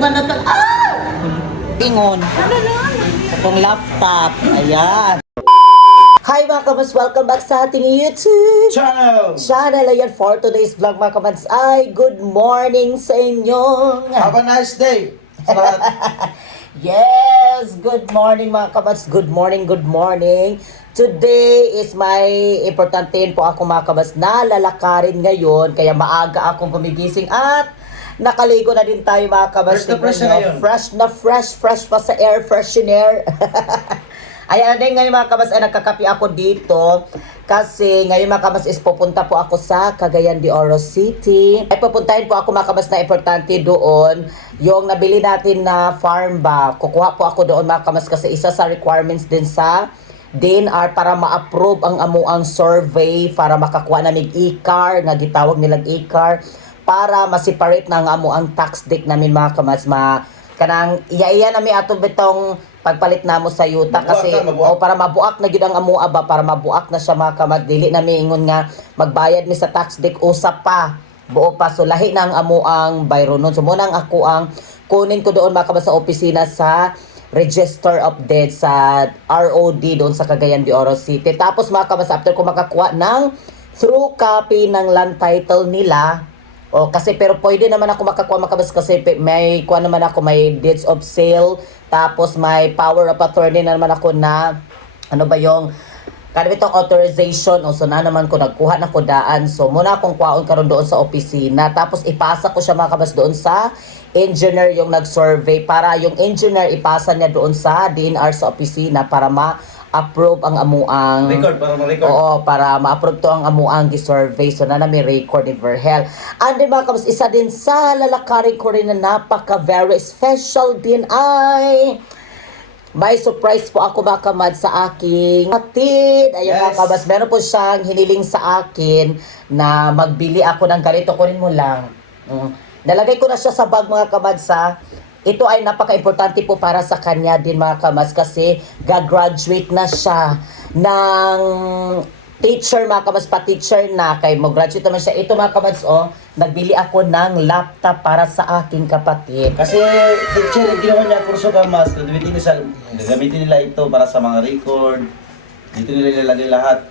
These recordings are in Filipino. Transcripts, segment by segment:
Subukan na ta. Ah! Ingon. Itong laptop. Ayan. Hi mga kabats, welcome back sa ating YouTube channel. Ayan, for today's vlog mga kabats ay good morning sa inyo. Have a nice day. Yes, good morning mga kabats. Good morning, good morning. Today is my importantein po ako mga kabats na lalakarin ngayon. Kaya maaga akong gumigising at nakaligo na din tayo mga kabats. Fresh na Fresh pa sa air freshener. Ayan din ngayon mga kabas ay nagkakapi ako dito kasi ngayon mga kabas is pupunta po ako sa Cagayan de Oro City. Ay pupuntahin po ako mga kabas na importante doon yung nabili natin na farm ba. Kukuha po ako doon mga kabas kasi isa sa requirements din sa DNR para ma-approve ang amuang survey para makakuha namig e-car nga gitawag nilang e-car para ma-separate na ang amuang tax deck namin mga kabas kanang iya nami ato bitong pagpalit namo sa yuta kasi para mabuak na gid ang amua ba para mabuak na siya mga dili na miingon nga magbayad mi sa tax deck usap pa buo pa so lahi na ang amuang bayro nun so mo nang ako ang kunin ko doon mga sa opisina sa Register of Deeds sa ROD doon sa Cagayan de Oro City. Tapos mga after ko makakuha ng through copy ng land title nila. O kasi pero pwede naman ako makakuha makabas kasi may kuha naman ako may deeds of sale tapos may power of attorney na naman ako na ano ba yung kanang authorization o so na naman ko nagkuha na ko daan so muna akong kuhaon karon doon sa opisina tapos ipasa ko siya makabas doon sa engineer yung nag-survey para yung engineer ipasa niya doon sa DNR sa opisina para ma-approve ang amuang record para ma-record. Oo, para ma-approve to ang amuang gi-survey so na may record ni Verhel. And mga kabas, isa din sa lalakarin ko rin na napaka very special din ay may surprise po ako mga kamad sa aking kapatid. Ayun mga kabas, meron po siyang hiniling sa akin na magbili ako ng ganito. Kunin mo lang. Nalagay ko na siya sa bag mga kamad sa ito ay napaka-importante po para sa kanya din mga kamas kasi gagraduate na siya ng teacher mga kamas pa-teacher na kay mo-graduate naman siya. Ito mga kamas nagbili ako ng laptop para sa aking kapatid. Kasi teacher, ginawa niya kurso kamas, gagamitin nila ito para sa mga record. Dito nila ilalagay lahat.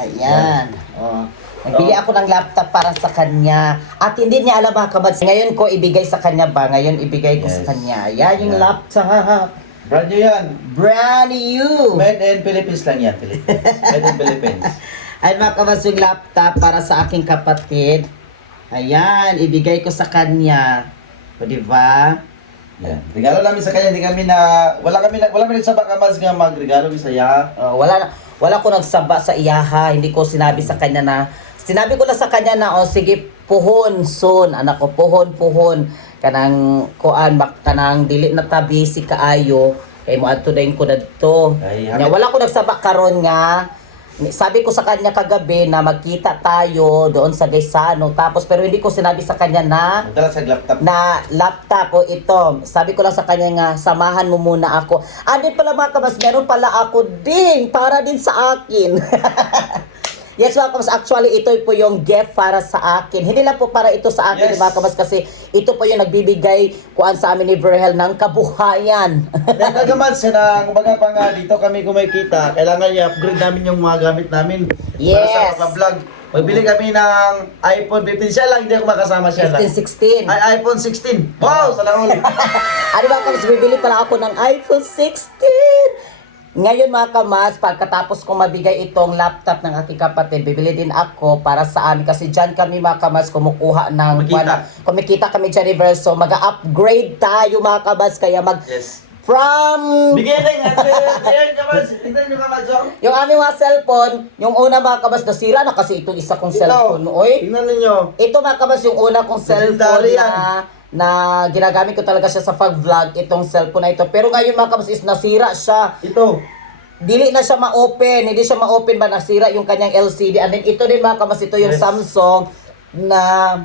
Ayan. Nagbili ako ng laptop para sa kanya. At hindi niya alam mga kabads. Ngayon ko ibigay sa kanya ba? Ngayon ibigay ko sa kanya. Yan yung laptop. Brand new yan. Brand new. Made in Philippines lang yan. Made in Philippines. Ay mga kabads yung laptop para sa aking kapatid. Ayan, ibigay ko sa kanya. O diba? Yan. Regalo namin sa kanya, hindi kami wala kami nagsabak kamas nga magregalo sa iya. Wala ko nagsaba sa iyaha. Hindi ko sinabi sa kanya na sinabi ko lang sa kanya na sige puhon son anak ko puhon kanang kuan kanang dili na ta busy kaayo kay mo adto dayon ko dadto. Wala ko nagsaba karon nga sabi ko sa kanya kagabi na magkita tayo doon sa Gaisano tapos pero hindi ko sinabi sa kanya na laptop o ito. Sabi ko lang sa kanya nga samahan mo muna ako. Andi pala mga kabas, meron pala ako din para din sa akin. Yes mga kabas, actually ito po yung gift para sa akin. Hindi lang po para ito sa akin mga kabas kasi ito po yung nagbibigay kuan sa amin ni Verhel ng kabuhayan. Dahil kagamas na kumbaga pa nga dito kami kumikita, kailangan i-upgrade namin yung mga gamit namin para sa vlog. Magbili kami ng iPhone 15. Siya lang, hindi ako makasama siya 16. Ay, iPhone 16. Wow, salamat. Ano ba kabas, bibili pala ako ng iPhone 16. Ngayon mga kamas, pagkatapos kong mabigay itong laptop ng aking kapatid, bibili din ako para sa amin. Kasi dyan kami mga kamas kumukuha ng kumikita kami dyan Universo. Mag-upgrade tayo mga kamas. Kaya from beginning ayan kamas, tingnan nyo kamas. Yung aming mga cellphone, yung una mga kabas nasira na kasi itong isa kong cellphone. Oy, tingnan ninyo. Ito mga kabas yung una kong cellphone na ginagamit ko talaga siya sa pag-vlog itong cellphone na ito. Pero ngayon mga kabas is nasira siya. Ito. Dili na siya ma-open. Hindi siya ma-open ba nasira yung kanyang LCD. And then ito din mga kabas, ito yung Samsung na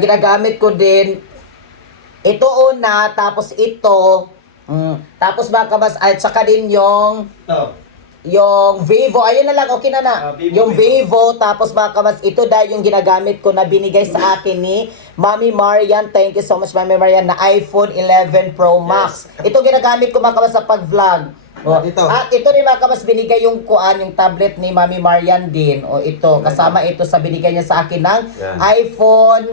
ginagamit ko din. Ito una, tapos ito. Tapos mga kabas, at saka din yung yung Vivo, ayun na lang, okay na na. Vivo, Yung Vivo, tapos mga kamas, ito dahil yung ginagamit ko na binigay sa akin ni Mami Marian. Thank you so much, Mami Marian, na iPhone 11 Pro Max. Ito ginagamit ko mga kamas sa pag-vlog. Dito. At ito rin mga kamas, binigay yung kuan, yung tablet ni Mami Marian din. O ito, kasama ito sa binigay niya sa akin ng Yan. iPhone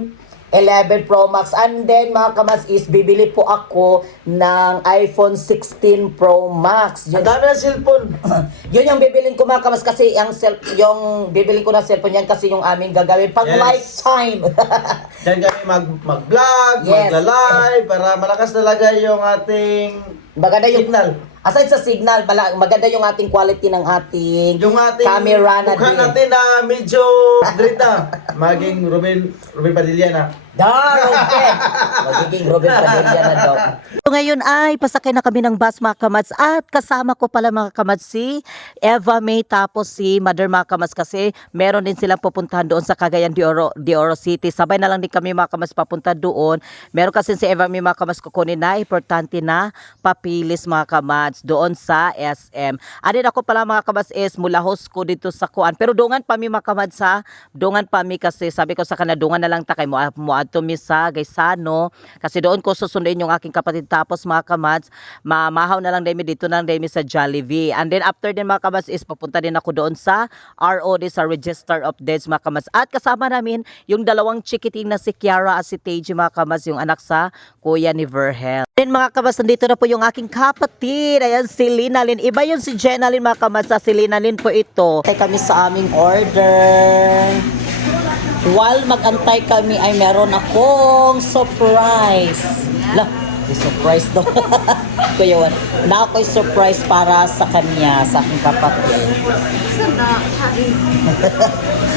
11 Pro Max. And then mga kamas is bibili po ako ng iPhone 16 Pro Max. Ang dami ng cellphone. Yun yung bibilin ko mga kamas kasi yung bibilin ko na cellphone yan kasi yung aming gagawin pag Yes. lifetime. Diyan kami mag-vlog, Yes. magla-live, para malakas talaga yung ating Maganda yung signal. aside sa signal, maganda yung ating quality ng ating Yung ating camera na mukha din. natin na medyo great na. Maging Ruben Padilla na. Ruben! Magiging Ruben Padilla na daw. So ngayon ay pasakay na kami ng bus mga kamats at kasama ko pala mga kamats si Eva May tapos si Mother mga kamats kasi meron din silang pupuntahan doon sa Cagayan de Oro City. Sabay na lang din kami mga kamats papunta doon. Meron kasi si Eva May mga kamats kukunin na importante na papilis mga kamats doon sa SM. Adin ako pala mga kamats is mula host ko dito sa Kuan. Pero dungan pa mi mga kamats ha. Dungan pa mi kasi sabi ko sa kanila dungan na lang ta kay mo to mi sa Gaisano kasi doon ko susunduin yung aking kapatid tapos mga kamats mamahaw na lang demi dito na lang demi sa Jollibee and then after din mga kamats is papunta din ako doon sa ROD sa Register of Deeds mga kamats at kasama namin yung dalawang chikiting na si Kiara at si Teji mga kamats yung anak sa kuya ni Verhel. Then mga kamats nandito na po yung aking kapatid ayan si Linalyn iba yun si Jenalyn mga kamats sa si Linalyn po ito tay kami sa aming order. While mag-antay kami ay meron akong surprise. Lah, may surprise daw. Kuya Juan, na ako'y surprise para sa kanya, sa aking kapatid.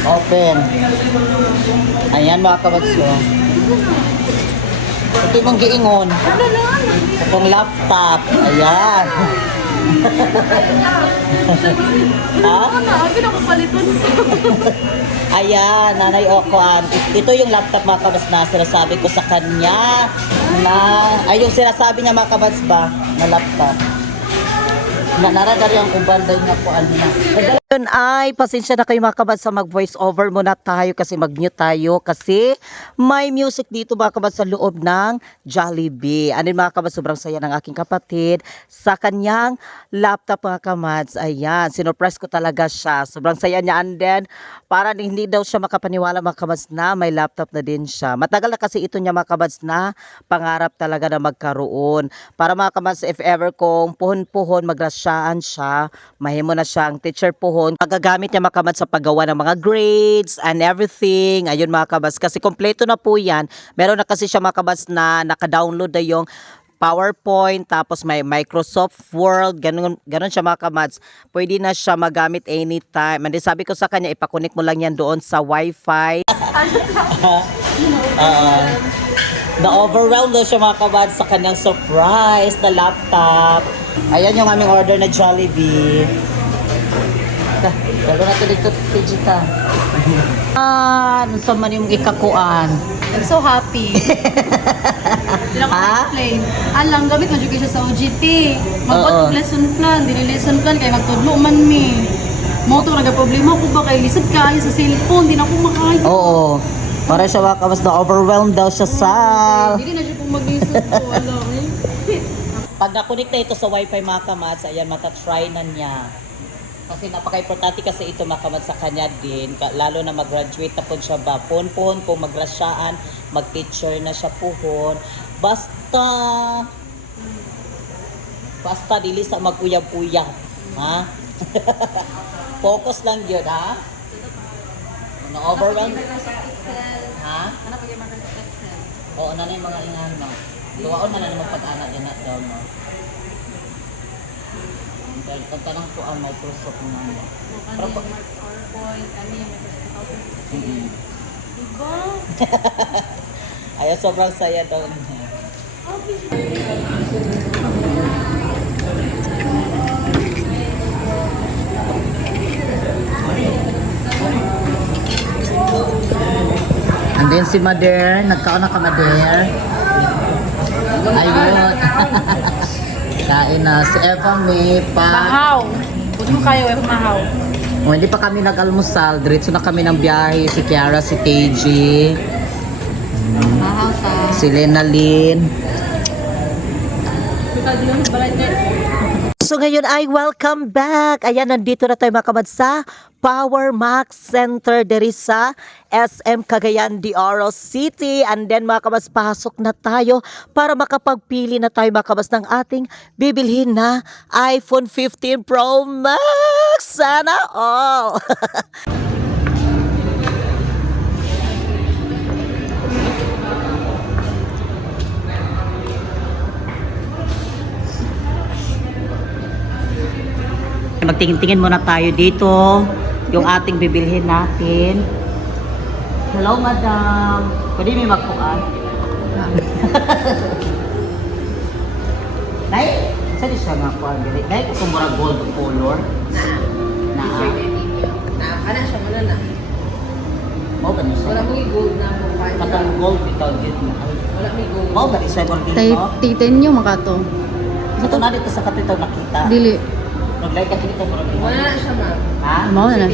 Open. Ayan mga kabatso. Ito yung giingon. Itong laptop. Ayan. Ha? Ayan, Nanay Okoan. Ito yung laptop mga kabats na sinasabi ko sa kanya na, ay yung sinasabi niya mga kabats ba na laptop. Naradar yung ubanday nga po na. Yun ay, pasensya na kayo mga kabats sa mag-voice over muna tayo kasi mag-mute tayo kasi may music dito mga kabats sa loob ng Jollibee. Ano mga kabats, sobrang saya ng aking kapatid sa kanyang laptop mga kabats. Ayan, sinurprise ko talaga siya. Sobrang saya niya and then para hindi daw siya makapaniwala mga kabats na may laptop na din siya. Matagal na kasi ito niya mga kabats na pangarap talaga na magkaroon. Para mga kabats, if ever kung puhon-puhon magrasyaan siya, mahimo na siyang teacher puhon. Pagagamit niya mga kabats sa paggawa ng mga grades and everything. Ayun mga kabats, kasi kompleto na po yan. Meron na kasi siya mga kabats na naka-download na yung PowerPoint, tapos may Microsoft Word, ganun siya mga kabats. Pwede na siya magamit anytime. And then sabi ko sa kanya, ipakunik mo lang yan doon sa Wi-Fi. Na-overwhelmed daw siya mga kabats sa kanyang surprise na laptop. Ayan yung aming order na Jollibee. Lalo na ito dito, Pidgita. Ano sa man yung ikakuan? I'm so happy. Hindi na ko explain. Alang, gamit na siya sa OGT. Magpatog lesson plan. Dili lesson plan kaya nagtudlo man mi. Mo to nagka-problema ko ba kay lisod kayo sa cellphone. Di na ko makaya. Oo. Para siya baka mas na-overwhelmed daw siya sa... Hindi na siya pong mag-lisod ko. Alam eh. Pag nakunik na ito sa wifi mga kamats, ayan, matatry na niya. Kasi napaka-importante kasi ito mga kamats sa kanya din. Lalo na mag-graduate na po siya ba. Puhon-puhon kung magrasyaan, mag-teacher na siya puhon. Basta dili sa mag-uyab-uyab. Ha? Focus lang yun, ha? Na-overwhelm? Ha? Ano pag yung Microsoft Excel? Oo, na yung mga inahan mo. Tuwaon na naman pag-anak yan at daw mo. Pagtanong ko ang Microsoft mo. Ano yung PowerPoint? Ano yung Microsoft 2016? Diba? Ay, sobrang saya daw niya. And then si Mother, nagkaon na ka Mother. Ayun. Kain na si Eva May pa. Bahaw. Kung mo kayo, ay mahaw. O, hindi pa kami nag-almusal. Diretso na kami ng biyahe. Si Kiara, si KG, Mahaw sa... si Lena Lynn. So ngayon ay welcome back. Ayan, nandito na tayo mga kamad sa Power Max Center diri sa SM Cagayan de Oro City. And then mga kabas, pasok na tayo para makapagpili na tayo mga kabas ng ating bibilhin na iPhone 15 Pro Max. Sana all! Magtingin-tingin muna tayo dito yung ating bibilhin natin. Hello, madam. Pwede may magpuan? Nay, saan siya nga po? Nay, kung mura gold color. Na. Ana siya mo na. Mau ba niya siya? Wala mo gold na mo. Katang gold bitaw dito na. Wala mo gold. Mau ba niya siya gold Tay dito? titin nyo makato. Ito na dito sa katitaw nakita. Dili. Nag-like ka dito mura dito. Wala na siya ma'am. Ha? Mao na.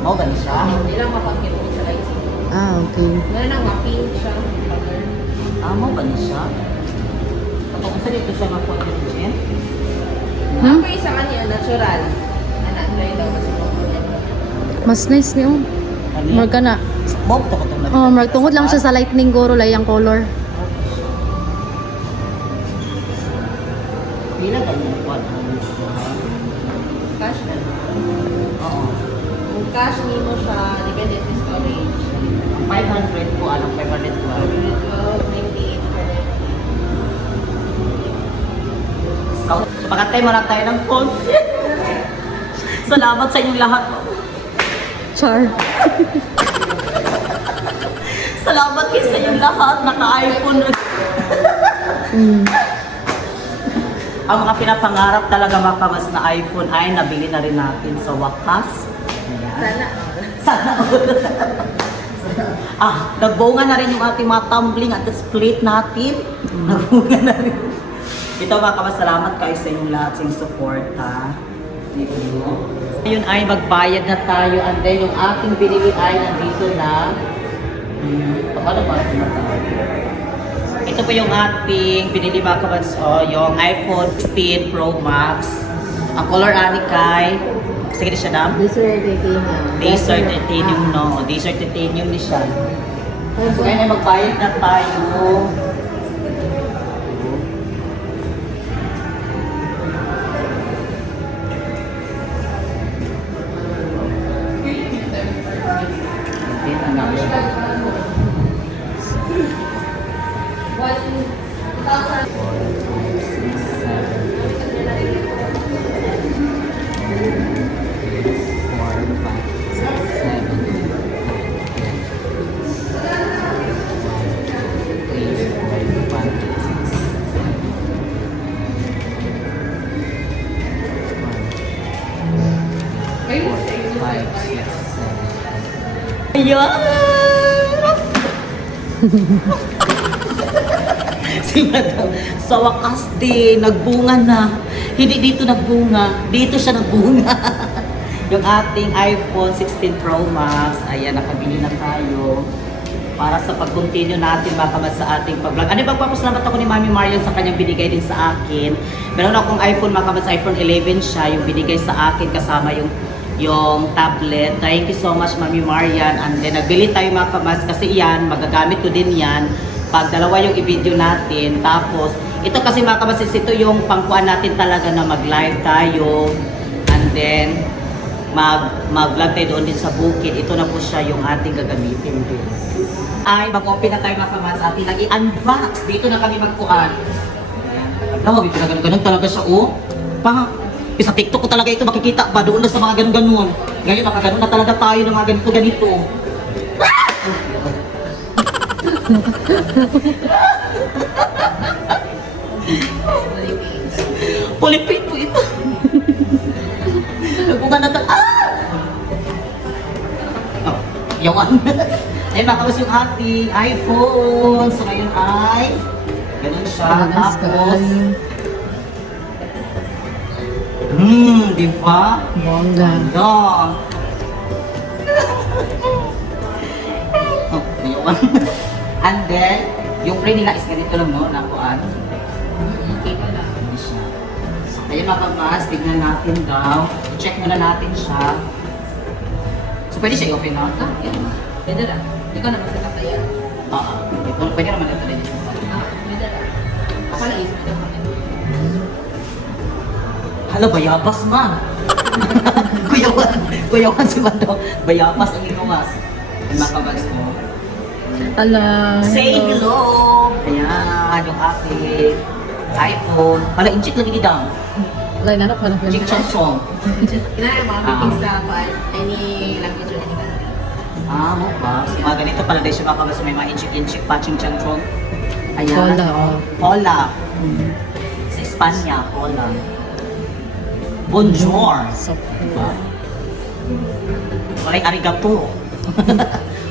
Mau ba niya siya? Hindi lang mapagkita ko sa lights. Ah, okay. Wala nang mapping siya. Mau ba niya siya? Kapag sa dito siya nga po ang Hmm? Ako isa kanya natural. Anak na daw kasi ko. Mas nice ni oh. Ano? Marka na. Mau ba ito ka Oh, tungod lang siya sa lightning goro layang color. Bila ba niya po? Cash na. Oo. Kung cash nimo siya, depende sa storage. 500 po, anong 512? 12, 98 for it. So, pagkatay mo na tayo ng phone. Salamat sa inyong lahat. Char. Salamat kayo sa inyong lahat. Naka-iPhone. Ang mga pinapangarap talaga makamas na iPhone ay nabili na rin natin sa wakas. Ayan. Sana. Sana. Nagbunga na rin yung ating mga tumbling at split natin. Nagbunga na rin. Ito mga kamasalamat kayo sa inyong lahat sa inyong support, ha? Ngayon ay magbayad na tayo and then yung ating binili ay nandito na. Paano ba ito na tayo? Ito po yung ating binili mga kabats, yung iPhone 15 Pro Max. Ang color ani kay, sige na siya dam? Desert titanium. Desert Titanium, no? Desert Titanium ni siya. So kaya na magbayad na tayo. Ayan, ang dami siya. Ayan! Si Madam, sa wakas din, nagbunga na. Hindi dito nagbunga, dito siya nagbunga. Yung ating iPhone 16 Pro Max, ayan, nakabili na tayo. Para sa pag-continue natin makamas sa ating pag-vlog. Ano ba, papasalamat ako ni Mami Marian sa kanyang binigay din sa akin. Meron akong iPhone makamas, iPhone 11 siya, yung binigay sa akin kasama yung tablet. Thank you so much, Mami Marian. And then, nagbili tayo mga kamas kasi yan, magagamit ko din yan. Pag dalawa yung i-video natin. Tapos, ito kasi mga kamas, ito yung pangkuan natin talaga na mag-live tayo. And then, mag-vlog tayo doon din sa bukid. Ito na po siya yung ating gagamitin din. Ay, mag-open na tayo mga kamas. Ating lagi unbox. Dito na kami magkuan. Alam mo, pinagano'n talaga siya, oh. Sa TikTok ko talaga ito makikita pa doon na sa mga ganun-ganun. Ngayon nakaganon na talaga tayo ng mga ganito-ganito. Pulipit po ito. Nagbunga na tayo. Yawan. Ayun makawas yung ating iPhone. So ngayon ay ganun siya. Tapos Di ba? Bongga. No. Oh, ayun. And then, yung frame nila is ganito lang, no? Nakuan. Okay na lang. Hindi siya. Kaya mga kamas, tignan natin daw. Check muna natin siya. So, pwede siya i-open na? Pwede lang. Hindi ko naman sa katayan. Oo. Pwede naman ito rin. Pwede lang. Ako na isip ko. Hala, bayabas man. Kuyawan si Mando. Bayabas ang inuwas. Ay makabas mo. Ala. Say hello! Ayan, yung aking iPhone. Hala, inchik lagi ni Dang. Wala na pa na. Inchik chan song. Kinahin mga meetings sa any language or anything. Mo ba? So, mga ganito pala dahil siya makabas may mga inchik-inchik, patching chan song. Ayan. Hola, oh. Hola. Sa Espanya, hola. Bonjour. So, Diba? Ay, arigato.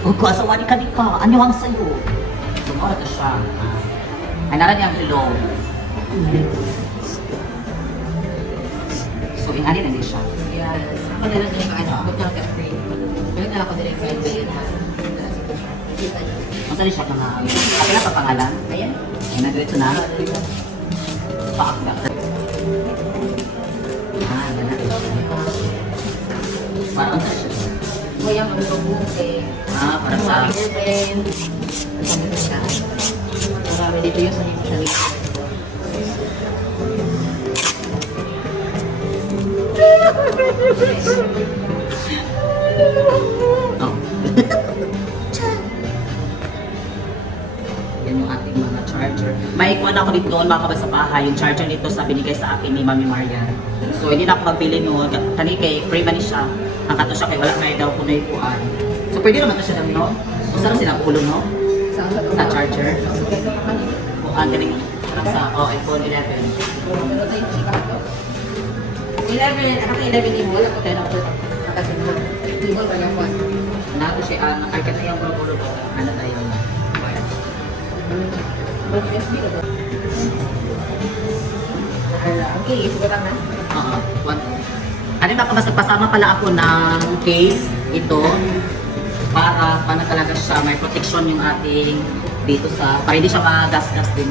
Kung kuasawani ka di ka, ano ang sayo? Sumora to siya. Ay, naran niyang hello. So, inani na niya siya. Yes. Ako na lang din yung ano, good lang free. Pwede na ako din yung friend din. Masali siya ka na. Ako na pa pangalan? Ayan. Ay, nagdiretso na. Paak na. Yan na. Parang sa siya. Kuya, mag-book eh. Para sa... girlfriend. Marami dito yung sanay mo siya rin. Oh. Yan yung ating mga charger. May ikuha na ako dito doon mga kabas sa bahay. Yung charger nito sa binigay sa akin ni Mami Marian. So hindi na ako magpili noon. Kani kay free man ni siya. Ang kato siya kay wala na daw kung ikuan. So pwede naman to siya lang, no? Kung saan silang ulo, no? Sa charger. Kung ang galing sa iPhone 11. 11, ako 11 yung wala ko tayo na ako. Kasi na, hindi mo wala ko. Nato siya, ay kata yung ulo ko. Ano tayo? USB ko ba? Okay, siguro lang na. Oo, one. Ano ba mas nagpasama pala ako ng case ito para paano talaga siya may protection yung ating dito sa para hindi siya magas-gas din.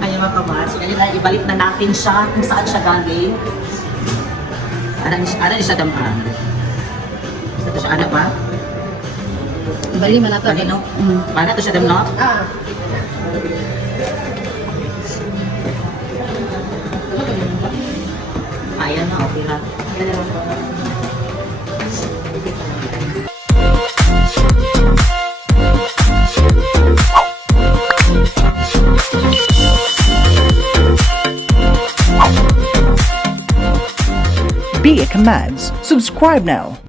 Ayun mga kabats, ngayon na ibalik na natin siya kung saan siya galing. Ano siya damaan? Ito siya, ano ba? bali man nato. Bali, no? Paano ito siya dam, no? Ah. Ayan na, okay na. Be It Commands. Subscribe now.